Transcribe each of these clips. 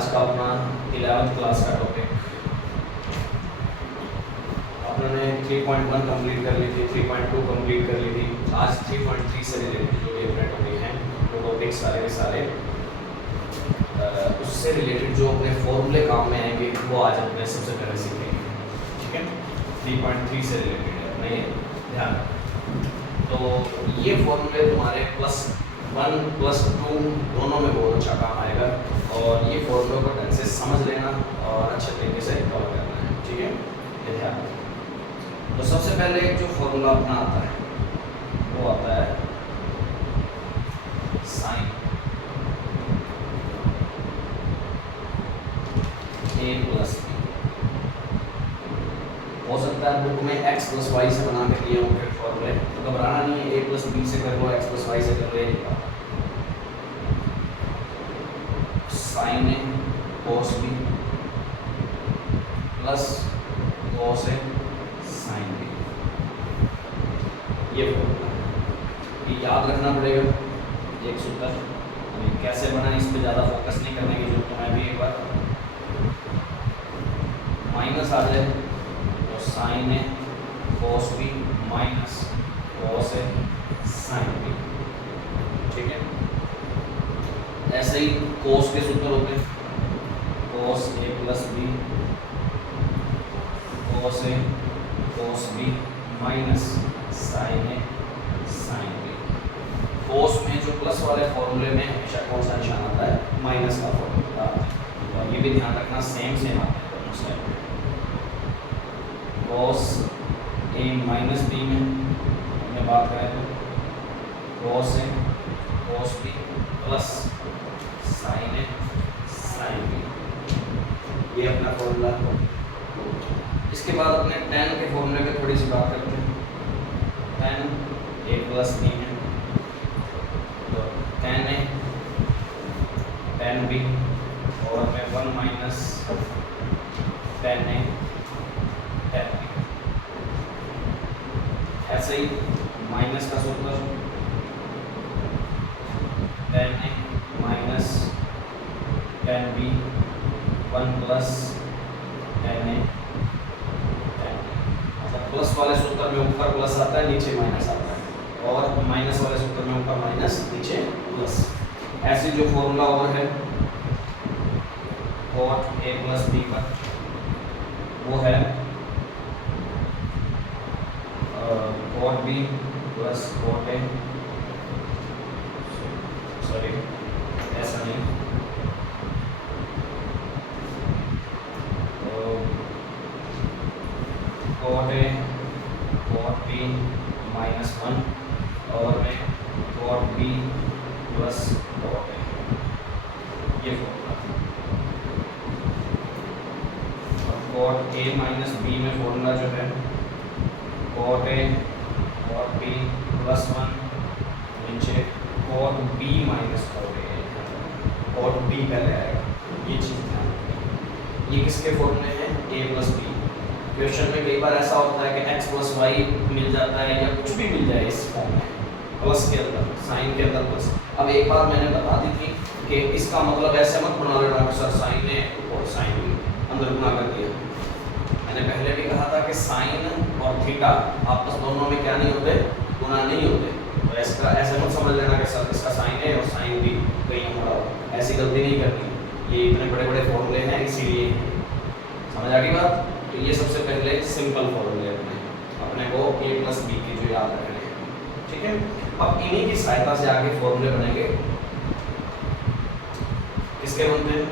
आज का अपना 11th क्लास का टॉपिक अपने 3.1 कंप्लीट कर ली थी, 3.2 कंप्लीट कर ली थी। आज 3.3 से रिलेटेड जो भी अपने टॉपिक हैं वो टॉपिक सारे के सारे उससे रिलेटेड जो अपने फॉर्मूले काम में आएंगे वो आज अपने सबसे पहले सीखेंगे। ठीक है, 3.3 से रिलेटेड है अपने ये ध्यान। तो ये फॉर्मूले तुम्हारे +1 +2 दोनों में बहुत अच्छा काम आएगा और ये फॉर्मूले को ढंग से समझ लेना और अच्छे तरीके से कवर करना है। ठीक है, ये ध्यान। तो सबसे पहले जो फॉर्मूला अपना आता है वो आता है साइन a + b। हो सकता है बुक में x + y से बना के दिए होंगे फॉर्मूले, तो घबराना नहीं है, a + b से कर लो, x + y से कर लो, ये sine a cos b plus cos a sine b। ये फॉर्मूला ये याद रखना पड़ेगा, एक सूत्र। कैसे बना इस पे ज़्यादा फोकस नहीं करने की जरूरत, तो मैं भी एक बार माइनस आ जाए तो sine a cos b minus cos a sine b। ठीक है, ऐसे ही cos के सूत्र होते हैं cos a + b cos a cos b minus sine a sine b। cos में जो प्लस वाले फॉर्मूले में हमेशा कौन सा निशान आता है? माइनस का फॉर्मूला। और ये भी ध्यान रखना सेम आता है दोनों साइड। cos a - b में हमने बात करें तो cos a cos b plus sine a sine b, ये अपना फॉर्मूला। इसके बाद अपने tan के फॉर्मूले की थोड़ी सी बात करते हैं। tan a + b में तो tan a tan b और में 1 - tan a tan b। ऐसे ही माइनस का सूत्र tan a minus tan b 1 plus tan a tan b। मतलब प्लस वाले सूत्र में ऊपर प्लस आता है, नीचे माइनस आता है, और माइनस वाले सूत्र में ऊपर माइनस, नीचे प्लस। ऐसे जो फॉर्मूला और है cot a + b का वो है cot b plus cot a, sorry ऐसा नहीं, cot a cot b -1 और में cot b plus cot a, ये फॉर्मूला। cot a - b में फॉर्मूला जो है cot a cot b +1 नीचे cot b - cot a, cot b पहले आएगा, ये चीज़ ध्यान रखिए। ये किसके फॉर्मूले हैं? a + b। क्वेश्चन में कई बार ऐसा होता है कि x + y मिल जाता है या कुछ भी मिल जाए इस फॉर्म में, प्लस के अंदर, साइन के अंदर प्लस। अब एक बार मैंने बता दी थी कि इसका मतलब ऐसे मत बना लेना कि सर साइन ए और साइन बी अंदर गुना कर दिया। मैंने पहले भी कहा था कि साइन और थीटा आपस दोनों में क्या नहीं होते? गुना नहीं होते। तो इसका ऐसे मत समझ लेना कि सर इसका साइन ए और साइन बी कहीं हो रहा हो, ऐसी गलती नहीं करनी। ये इतने बड़े बड़े फॉर्मूले हैं, इसीलिए समझ आ गई बात। तो ये सबसे पहले सिंपल फॉर्मूले अपने को a + b की जो याद रखने हैं। ठीक है, अब इन्हीं की सहायता से आगे फॉर्मूले बनेंगे। किसके बनते हैं?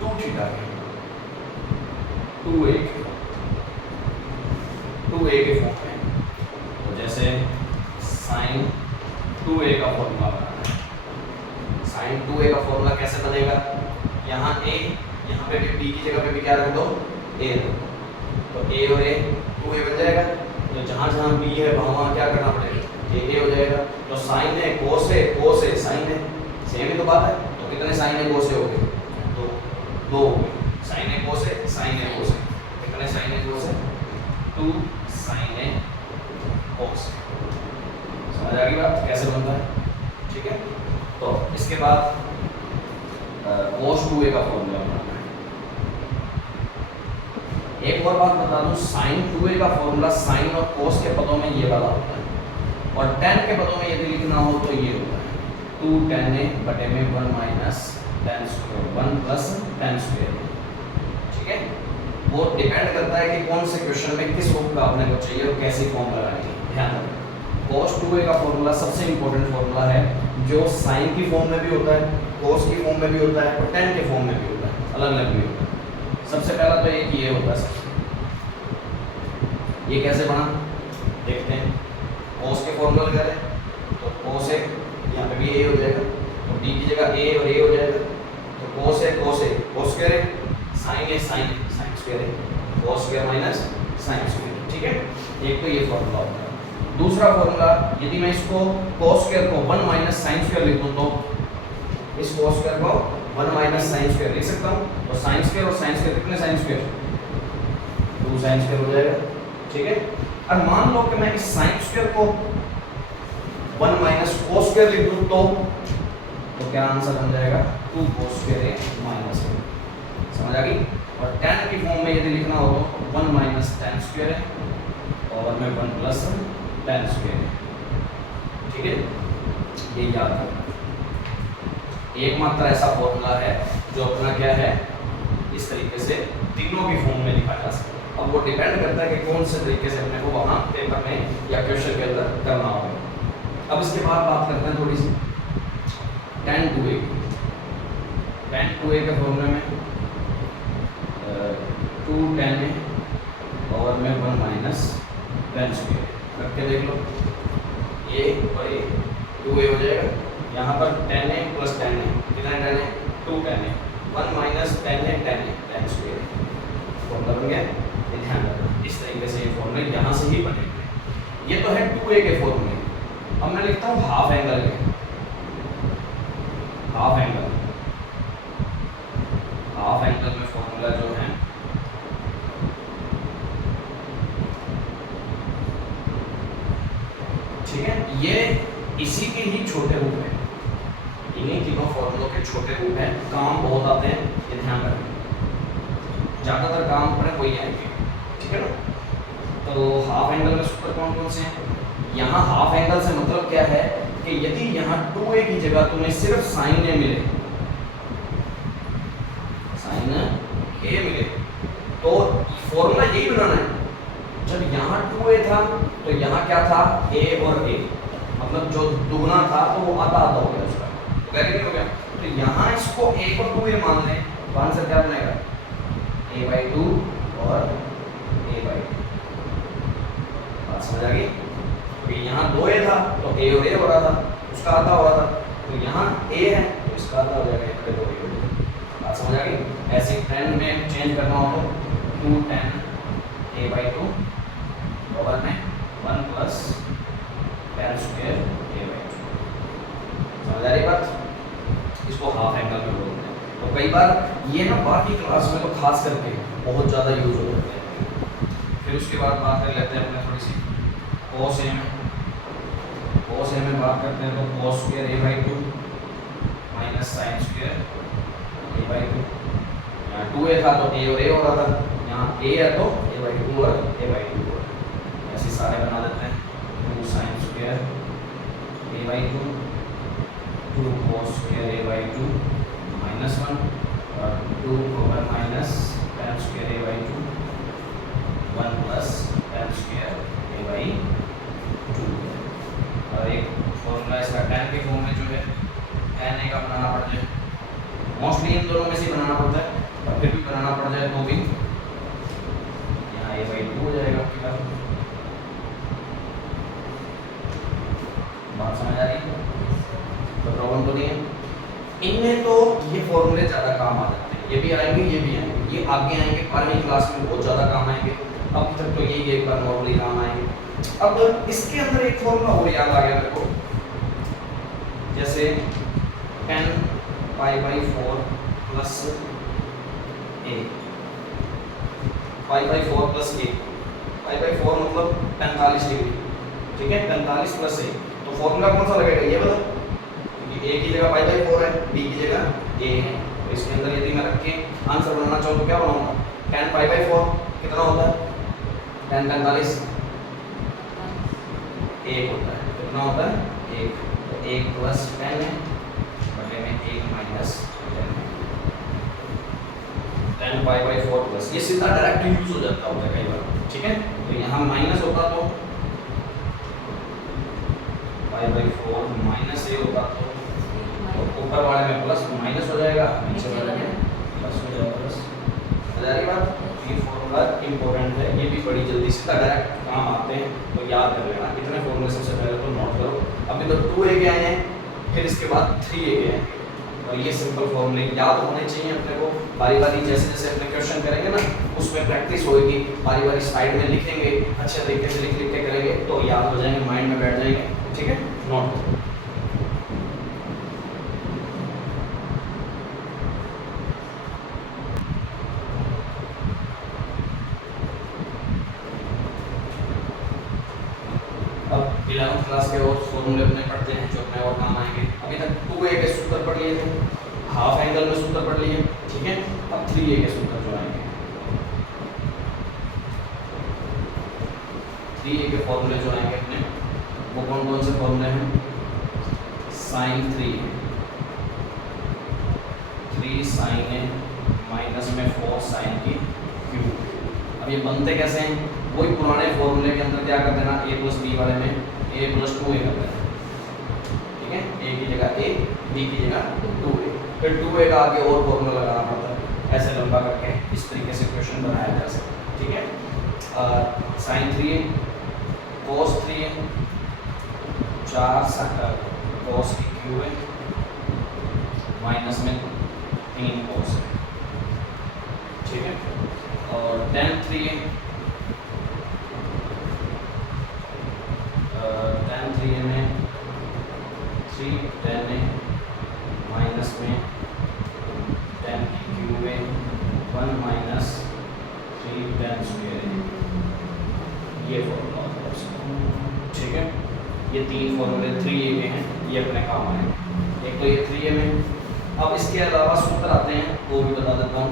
2 थीटा के, 2a के फॉर्म में। तो जैसे sin 2a का फॉर्मूला बनाना है। sin 2a का फॉर्मूला कैसे बनेगा? यहाँ a, यहाँ पे भी b की जगह पे भी क्या रख दो? a रख दो। तो a और a 2a बन जाएगा। तो जहाँ जहाँ b है वहाँ क्या करना पड़ेगा? a हो जाएगा। तो sin a cos a sin a, same ही तो बात है। तो कितने sin a cos a हो गए? दो हो गए। sin a cos a कितने sin a cos a? 2 sin a cos a। समझ आ गई बात कैसे बनता है? ठीक है, तो इसके बाद cos 2a का फॉर्मूला बनाना है। एक और बात बता दूं, sin 2a का फॉर्मूला sin और cos के पदों में ये वाला होता है, और tan के पदों में यदि लिखना हो तो ये होता है 2 tan a बटे में 1 minus tan square 1 plus tan square. ठीक है, वो डिपेंड करता है कि कौन से क्वेश्चन में किस रूप का आपने को चाहिए और कैसी फॉर्म लगानी है। ध्यान रखें, cos 2a का फॉर्मूला सबसे इंपॉर्टेंट फॉर्मूला है, जो sin की फॉर्म में भी होता है, cos की फॉर्म में भी होता है और tan के फॉर्म में भी होता है, अलग अलग भी होता है। सबसे पहला तो एक ये होता है, ये कैसे बना देखते हैं। cos के फॉर्मूला लगा रहे हैं तो cos a यहाँ पे भी a हो जाएगा, तो d की जगह a और a हो जाएगा, तो cos a cos square sin a sin square cos square minus sin square. ठीक है, एक तो ये फॉर्मूला होता है। दूसरा फॉर्मूला, यदि मैं इसको cos स्क्वायर को 1 माइनस sin स्क्वायर लिख दूं तो इस cos स्क्वायर को 1 माइनस sin स्क्वायर लिख सकता हूं, तो sin स्क्वायर और sin स्क्वायर कितने sin स्क्वायर 2 sin स्क्वायर हो जाएगा। ठीक है, और मान लो कि मैं इस sin स्क्वायर को 1 माइनस cos स्क्वायर लिख दूं तो क्या आंसर बन जाएगा 2 cos स्क्वायर माइनस। समझ आ गई। और tan की फॉर्म में यदि लिखना हो तो 1 माइनस tan स्क्वायर है और में 1 प्लस tan स्क्वायर है। ठीक है, ये याद रखना। एकमात्र ऐसा फॉर्मूला है जो अपना क्या है, इस तरीके से तीनों की फॉर्म में लिखा जा सकता है। अब वो डिपेंड करता है कि कौन से तरीके से अपने को वहाँ पेपर में या क्वेश्चन के अंदर करना होगा। अब इसके बाद बात करते हैं थोड़ी सी tan 2a। tan 2a के फॉर्मूले में 2 tan a और में 1 माइनस tan स्क्वायर करके देख लो, ये और ये 2a हो जाएगा। यहाँ पर tan a plus tan a कितना tan a 2 tan a 1 minus tan a tan square formula बन गया। ये ध्यान रखना, इस तरीके से ये फॉर्मूले यहाँ से ही बनेंगे। ये तो है 2a के फॉर्मूले। अब मैं लिखता हूँ हाफ एंगल के, हाफ एंगल में फॉर्मूला जो है ठीक है, ये इसी के ही छोटे रूप है, इन्हीं तीनों फॉर्मूलों के छोटे रूप हैं। काम बहुत आते हैं, ये ध्यान रखें, ज्यादातर काम पर वही आएंगे। ठीक है ना, तो हाफ एंगल में सूत्र कौन कौन से हैं। यहाँ हाफ एंगल से मतलब क्या है कि यदि यहाँ 2a की जगह तुम्हें सिर्फ sin a मिले, sin a मिले तो फॉर्मूला यही बनाना है। जब यहाँ 2a था तो यहाँ क्या था a और a, मतलब जो दुगना था तो वो आधा आधा हो गया उसका, तो कैसे हो गया। तो यहाँ इसको a को 2a मान लें तो आंसर क्या बनेगा a/2 और a/2। बात समझ आ गई। तो यहाँ 2a था तो a और a हो रहा था, उसका आधा हो रहा था, तो यहाँ a है तो इसका आधा हो जाएगा, 2a। बात समझ आ गई। ऐसे tan में चेंज करना हो तो 2 tan a/2 और में 1 प्लस tan स्क्वायर a/2। समझ आ रही बात। इसको हाफ एंगल में बोलते हैं। तो कई बार ये ना बाकी क्लास में तो खास करके बहुत ज़्यादा यूज हो जाते हैं। फिर उसके बाद बात कर लेते हैं अपने थोड़ी सी cos a में। cos a में बात करते हैं तो cos square a/2 minus sin square a/2। यहाँ 2a था तो a और a हो रहा था, यहाँ a है तो a/2 और a/2 हो रहा है। ऐसे सारे बना देते हैं 2 sin square a/2 2 cos square a/2 minus 1 और 2 over minus tan square a/2 1 plus tan square a/2। और एक फॉर्मूला इसका tan के फॉर्म में जो है tan a का बनाना पड़ जाए, मोस्टली इन दोनों में से बनाना पड़ता है, और फिर भी बनाना पड़ जाए तो भी यहाँ a/2 हो जाएगा आपके पास। बात समझ आ रही है, तो प्रॉब्लम तो नहीं है। इनमें तो ये फॉर्मूले ज़्यादा काम आ जाते हैं, ये भी आएंगे ये भी आएंगे, ये आगे आएंगे 12वीं क्लास में बहुत ज़्यादा काम आएंगे। अब तक तो यही एक बार नॉर्मली काम आएंगे। अब इसके अंदर एक फॉर्मूला और याद आ गया मेरे को, जैसे 10 π/4 प्लस a, π/4 प्लस a, π/4 मतलब 45 डिग्री। ठीक है, 45 प्लस a, तो फॉर्मूला कौन सा लगेगा ये बताओ, क्योंकि a की जगह π/4 है, b की जगह a है, तो इसके अंदर यदि मैं रख के आंसर बनाना चाहूँ तो क्या बनाऊंगा, 10 पाई बाई 4 कितना होता है, 10 45 1 होता है, कितना होता है 1, तो 1 प्लस 10 है बटे में 1 माइनस 10 है, 10 पाई बाई 4 प्लस, ये सीधा डायरेक्ट यूज हो जाता होता है कई बार, ठीक है। तो यहाँ माइनस होता तो पाई बाई 4 माइनस ए होता तो ऊपर वाले में प्लस माइनस हो जाएगा, नीचे वाले में प्लस हो जाएगा, प्लस हो जाएगी बात। ये फॉर्मूला इंपॉर्टेंट है, ये भी बड़ी जल्दी से डायरेक्ट काम आते हैं, तो याद कर लेना। इतने फॉर्मूले सबसे पहले तो नोट करो। अभी तो 2a के आए हैं, फिर इसके बाद 3a के आएंगे, और ये सिंपल फॉर्मूले याद होने चाहिए अपने को। बारी बारी जैसे जैसे अपने क्वेश्चन करेंगे ना, उसमें प्रैक्टिस होगी, बारी बारी साइड में लिखेंगे, अच्छे तरीके से लिख लिख के करेंगे तो याद हो जाएंगे, माइंड में बैठ जाएंगे, ठीक है। नोट अब 11th क्लास के और फॉर्मूले अपने पढ़ते हैं जो अपने और काम आएंगे। अभी तक 2a के सूत्र पढ़ लिए थे, हाफ एंगल में सूत्र पढ़ लिए, ठीक है। अब 3a के सूत्र जो आएंगे, 3a के फॉर्मूले जो आएंगे अपने, वो कौन कौन से फॉर्मूले हैं, साइन 3 साइन ए माइनस में 4 साइन की क्यूब। अब ये बनते कैसे हैं, वही पुराने फॉर्मूले के अंदर क्या कर देना, a प्लस बी वाले में a प्लस 2a कर देना, ठीक है। a की जगह a, b की जगह 2a, फिर 2a का आगे और फॉर्मूला लगाना पड़ता है, ऐसे लंबा करके इस तरीके से क्वेश्चन बनाया जा सकता है, ठीक है। Sine 3a cos 3a 4 cos की क्यूब है माइनस में 3 cos है, ठीक है। और tan 3a में 3 tan a माइनस में tan की क्यूब है 1 माइनस 3 tan स्क्वायर है, ये फॉर्मूला होता है, ठीक है। ये 3 फॉर्मूले 3a के हैं, ये अपने काम आएंगे। एक तो ये 3a में, अब इसके अलावा सूत्र आते हैं, वो भी बता देता हूँ।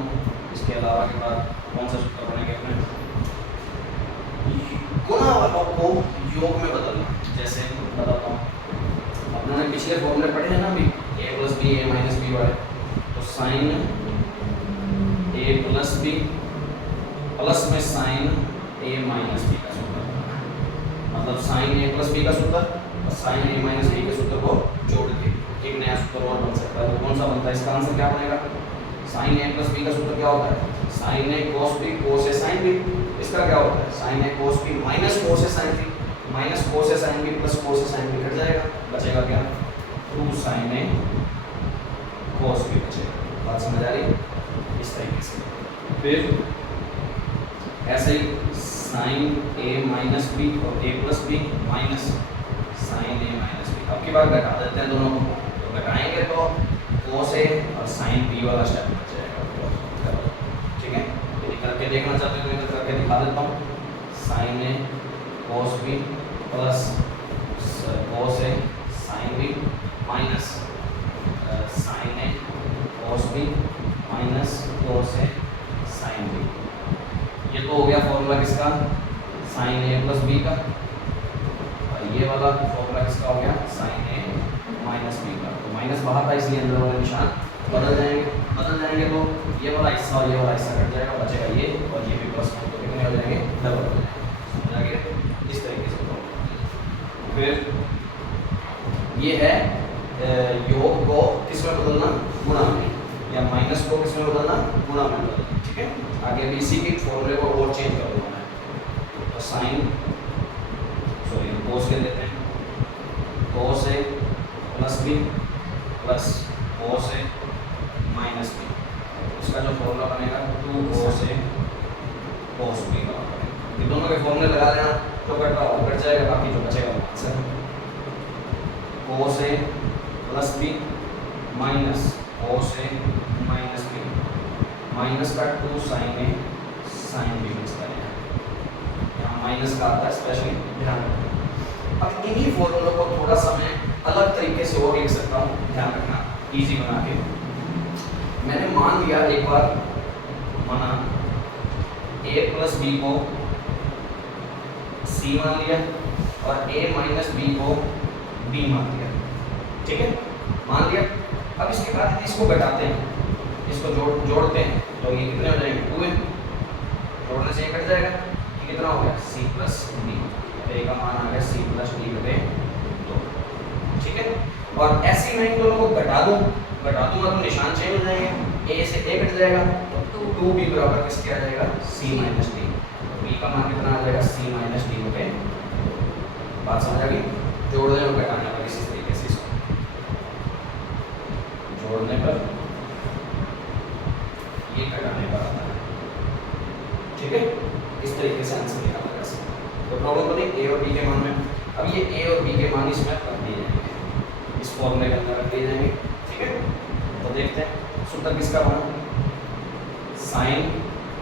इसके अलावा के बाद कौन सा सूत्र बनेंगे अपने, गुणा वालों को योग में बदलना। जैसे बताता हूँ, अपने पिछले फॉर्मूले पढ़े हैं ना अभी, a plus b a minus b वाले, तो sine a plus B plus में साइन a माइनस बी का सूत्र, मतलब साइन a प्लस बी का सूत्र और साइन a माइनस बी के सूत्र को जोड़ के एक नया सूत्र और बन सकता है। तो कौन सा बनता है, इसका आंसर क्या बनेगा, साइन a प्लस बी का सूत्र क्या होता है, sine a cos b cos a sin b। इसका क्या होता है, sine a cos b minus cos a sin b, minus cos a sin b plus cos a sin b cut जाएगा, बचेगा क्या, 2 sin a cos b बचेगा। बात समझ आ रही है, इस तरीके से। फिर ऐसे ही साइन a माइनस b और a प्लस b minus sine a minus b। अब की बार घटा देते हैं दोनों को, तो घटाएंगे तो cos a और sin b वाला स्टेप बच जाएगा, ठीक है। यदि करके देखना चाहते हो तो करके दिखा देता हूँ, sine a cos b plus cos a sin b minus sine a cos b minus cos a sin b। ये तो हो गया फॉर्मूला किसका, साइन a प्लस b का, और ये वाला फॉर्मूला किसका हो गया, साइन a माइनस b का। तो माइनस बाहर था इसलिए अंदर वाले निशान बदल जाएंगे तो ये वाला हिस्सा और ये वाला हिस्सा कट जाएगा, बचेगा ये और ये भी प्लस में, तो कितने हो जाएंगे, डबल हो जाएंगे, इस तरीके से। फिर ये है योग को किस में बदलना, गुणा में, या माइनस को किस में बदलना, गुणा में बदलना, ठीक है। आगे अभी इसी के फॉर्मूले को और चेंज कर दूंगा मैं, तो साइन कोस के देते हैं, कोस ए प्लस बी प्लस कोस ए माइनस बी, उसका जो फॉर्मूला बनेगा 2 कोस ए कोस बी का बनेगा। ये दोनों के फॉर्मूले लगा लेना तो कट जाएगा, बाकी जो बचेगा वो आंसर। कोस ए प्लस बी माइनस कोस ए माइनस बी, माइनस का 2 साइन ए साइन बी बचता है, यहाँ माइनस का आता है, स्पेशली ध्यान रखना। अब इन्हीं फॉर्मूलों को थोड़ा सा मैं अलग तरीके से और लिख सकता हूँ, ध्यान रखना, इजी बना के। मैंने मान लिया एक बार, माना a प्लस बी को c मान लिया और a माइनस बी को b मान लिया, ठीक है, मान लिया। अब इसके बाद इसको घटाते हैं, इसको जोड़ते हैं, तो ये कितने हो जाएंगे, 2 जोड़ने से ये कट जाएगा, ये कितना हो गया, c प्लस डी, a का मान आ गया c प्लस डी बटे 2, ठीक है। और ऐसे ही मैं इन दोनों को घटा दूंगा तो निशान चेंज हो जाएंगे, a से a कट जाएगा तो 2b बराबर किसके आ जाएगा, c माइनस डी, b का मान कितना आ जाएगा, c माइनस डी बटे, बात समझ आ गई। जोड़ने और घटाने पर इसी तरीके से इसको जोड़ने पर ये घटाने पर आता है, ठीक है, इस तरीके से आंसर निकाला जा सकता है। तो प्रॉब्लम बताइए a और b के मान में, अब ये a और b के मान इसमें रख दिए जाएंगे, इस फॉर्मूले के अंदर रख दिए जाएंगे, ठीक है। तो देखते हैं सूत्र किसका बना, साइन,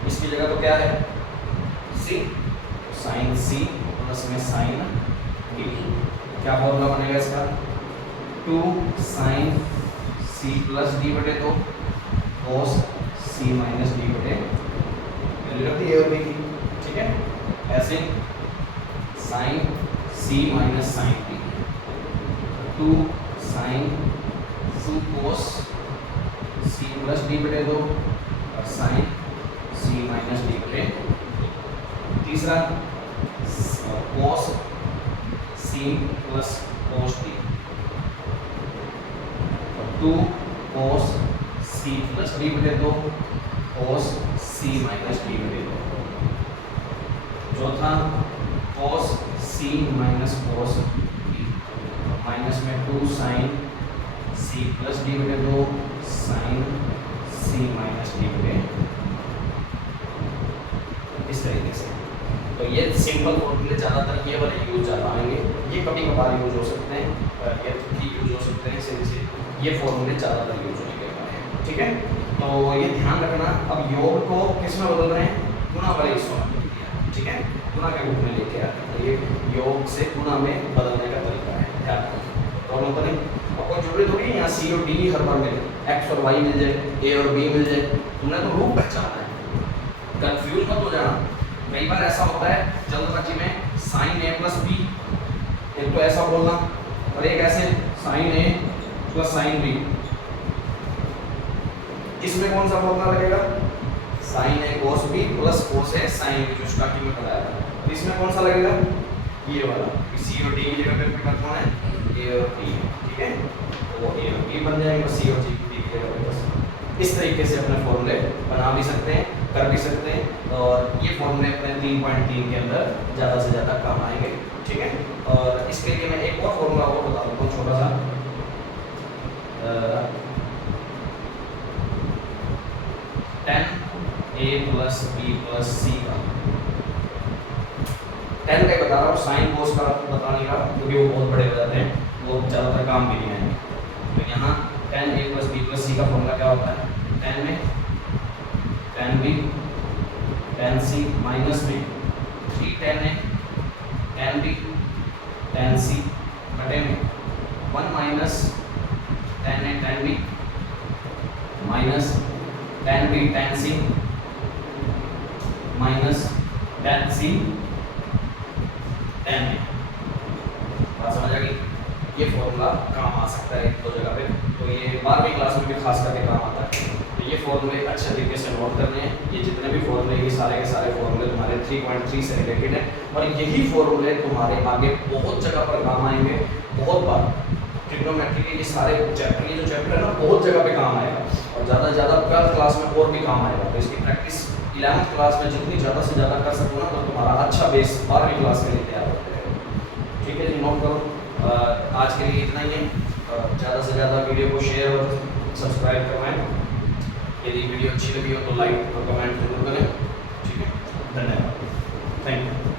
इसकी जगह तो क्या है c, साइन c प्लस में साइन d, क्या फॉर्मूला बनेगा इसका, 2 साइन c प्लस डी बटे 2 cos c माइनस डी बटे, वैल्यू रख दी a और b की, ठीक है। ऐसे sine c minus sine d, 2 sine 2 cos c plus d बटे 2 और साइन c माइनस डी बटे, तीसरा cos c plus cos d, 2 cos c plus d बटे 2 cos c माइनस डी बटे 2, चौथा cos c minus cos d, minus में 2 sign c plus d बटे 2 sign c minus d बटे, इस तरीके से। तो ये सिंपल फॉर्मूले ज़्यादातर ये वाले यूज ज़्यादा आएंगे, ये कभी कभार यूज हो सकते हैं, ये ठीक यूज हो सकते हैं, इसे ये फॉर्मूले ज़्यादातर यूज होने वाले हैं, ठीक है। तो ये ध्यान रखना, अब योग को किस में बदल रहे हैं, गुणा वाले हिस्सों में, ठीक है, गुणा के रूप में लेके आते हैं, तो ये योग से गुणा में बदलने का तरीका है, ध्यान रखना। प्रॉब्लम तो नहीं, आपको जरूरी थोड़ी यहाँ सी और डी हर बार मिले, एक्स और वाई मिल जाए, ए और बी मिल जाए, तुमने तो रूप पहचाना है, कंफ्यूज मत हो जाना। कई बार ऐसा होता है जल्दबाजी में साइन ए प्लस बी, एक तो ऐसा बोलना और एक ऐसे साइन ए प्लस साइन बी, इसमें कौन सा फॉर्मूला लगेगा, साइन ए कोस बी प्लस कोस ए साइन बी, जो स्टार्टिंग में बताया था। इसमें कौन सा लगेगा, ये वाला, सी और डी की जगह पे कौन है, ए और बी, ठीक है, तो वो ए और बी बन जाएंगे, सी और डी की जगह पे बस इस तरीके से अपने फॉर्मूले बना भी सकते हैं, कर भी सकते हैं, और ये फॉर्मूले अपने 3.3 के अंदर ज़्यादा से ज़्यादा काम आएंगे, ठीक है। और इसके लिए मैं एक और फॉर्मूला और बता देता हूँ छोटा सा, tan a plus B plus C का, tan का बता रहा हूँ, साइन कोस का बता नहीं रहा क्योंकि वो बहुत बड़े हो जाते हैं, वो ज़्यादातर काम भी नहीं आएंगे। तो यहाँ tan a plus B plus C का फॉर्मूला क्या होता है, tan में tan b tan c minus में 3 tan a tan b tan c बटे में 1 minus tan a tan b minus tan b tan c minus tan c tan a, बात समझ आ गई। ये फॉर्मूला काम आ सकता है दो जगह पे, तो ये 12वीं क्लास में भी खास करके काम आता है। तो ये फॉर्मूले अच्छे तरीके से नोट करने हैं, ये जितने भी फॉर्मूले ये सारे के सारे फॉर्मूले तुम्हारे 3.3 से रिलेटेड है, और यही फॉर्मूले तुम्हारे आगे बहुत जगह पर काम आएंगे, बहुत बार ट्रिग्नोमेट्री के ये सारे चैप्टर, ये जो चैप्टर है ना बहुत जगह पे काम आएगा, और ज़्यादा से ज़्यादा 12th क्लास में और भी काम आएगा। तो इसकी प्रैक्टिस 11th क्लास में जितनी ज़्यादा से ज़्यादा कर सको ना, तो तुम्हारा अच्छा बेस 12वीं क्लास के लिए तैयार हो जाएगा, ठीक है जी। नोट करो, आज के लिए इतना ही है, ज़्यादा से ज़्यादा वीडियो को शेयर और सब्सक्राइब करवाएं, यदि वीडियो अच्छी लगी हो तो लाइक और कमेंट जरूर करें, ठीक है। धन्यवाद, थैंक यू।